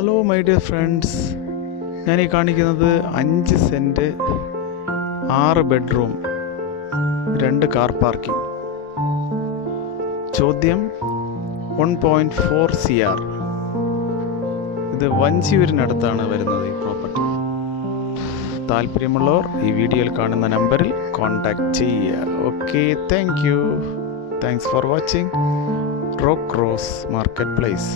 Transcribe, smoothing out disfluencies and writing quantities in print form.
Hello my dear friends, ഞാനീ കാണിക്കുന്നത് 5 cent 6 bedroom 2 car parking. ചോദ്യം 1.4 CR. ഇത് വഞ്ചിയൂരിനടുത്താണ് വരുന്നത് ഈ പ്രോപ്പർട്ടി. താല്പര്യമുള്ളവർ ഈ വീഡിയോയിൽ കാണുന്ന നമ്പറിൽ കോൺടാക്റ്റ് ചെയ്യുക. Okay, thanks for watching rock cross market place.